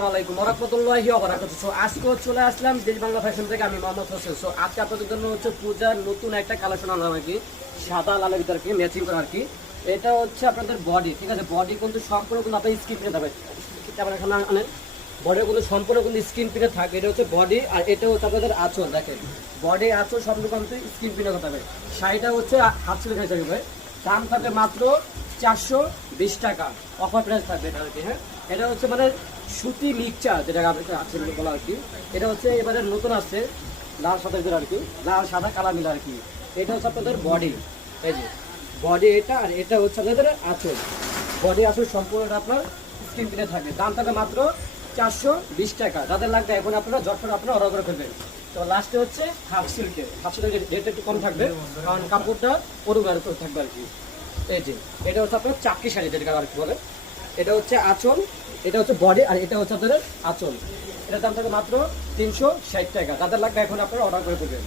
আসসালামু আলাইকুম ওয়া রাহমাতুল্লাহি ওয়া বারাকাতুহু। সো আজকে চলে আসলাম দেশ বাংলা ফ্যাশন থেকে, আমি মোহাম্মদ হোসেন। সো আজকে আপনাদের জন্য হচ্ছে পূজার নতুন একটা কালেকশন আনলাম আর কি, সাদা লালের ভিতরে আর কি ম্যাচিং করা আর কি। এটা হচ্ছে আপনাদের বডি, ঠিক আছে? বডি কিন্তু সম্পূর্ণ কিন্তু আপনার স্কিন প্রিন্ট হবে। আপনার এখানে আনেন, বডির কিন্তু সম্পূর্ণ কিন্তু স্কিন প্রিন্টে থাকে। এটা হচ্ছে বডি, আর এটা হচ্ছে আপনাদের আঁচল। দেখেন বডি আঁচল সম্পূর্ণ কিন্তু স্কিন প্রিন্টে হতে হবে। শাড়িটা হচ্ছে হাত ছিল হিসাবে, দাম থাকবে মাত্র 420 টাকা। অফার প্রাইস থাকবে এটা আর কি। হ্যাঁ, এটা হচ্ছে মানে সুতি মিক্সচার, যেটা আছে বলা আর কি। এটা হচ্ছে এবারে নতুন আসছে লাল সাদা ভিতরে আর কি, লাল সাদা কালা মিলা আর কি। এটা হচ্ছে আপনাদের বডি, এই যে বডি এটা, আর এটা হচ্ছে আপনাদের আঁচল। বডি আঁচল সম্পূর্ণটা আপনার স্ক্রিন প্রিন্টে থাকবে। দাম থাকবে মাত্র 420 টাকা। যাদের লাগবে এখন আপনারা ঝটপট আপনারা অর্ডার করে ফেলবেন। তো লাস্টে হচ্ছে হাফ সিল্কের, হাফ সিল্কের রেট একটু কম থাকবে, কারণ কাপড়টা পরিবার থাকবে আর কি। এই যে এটা হচ্ছে আপনার চাকরি শাড়ি, যেটা আর কি বলে। এটা হচ্ছে আঁচল, এটা হচ্ছে বডি, আর এটা হচ্ছে আপনাদের আঁচল। এটার দাম থাকে মাত্র 360 টাকা। যাদের লাগবে এখন আপনারা অর্ডার করে দেবেন।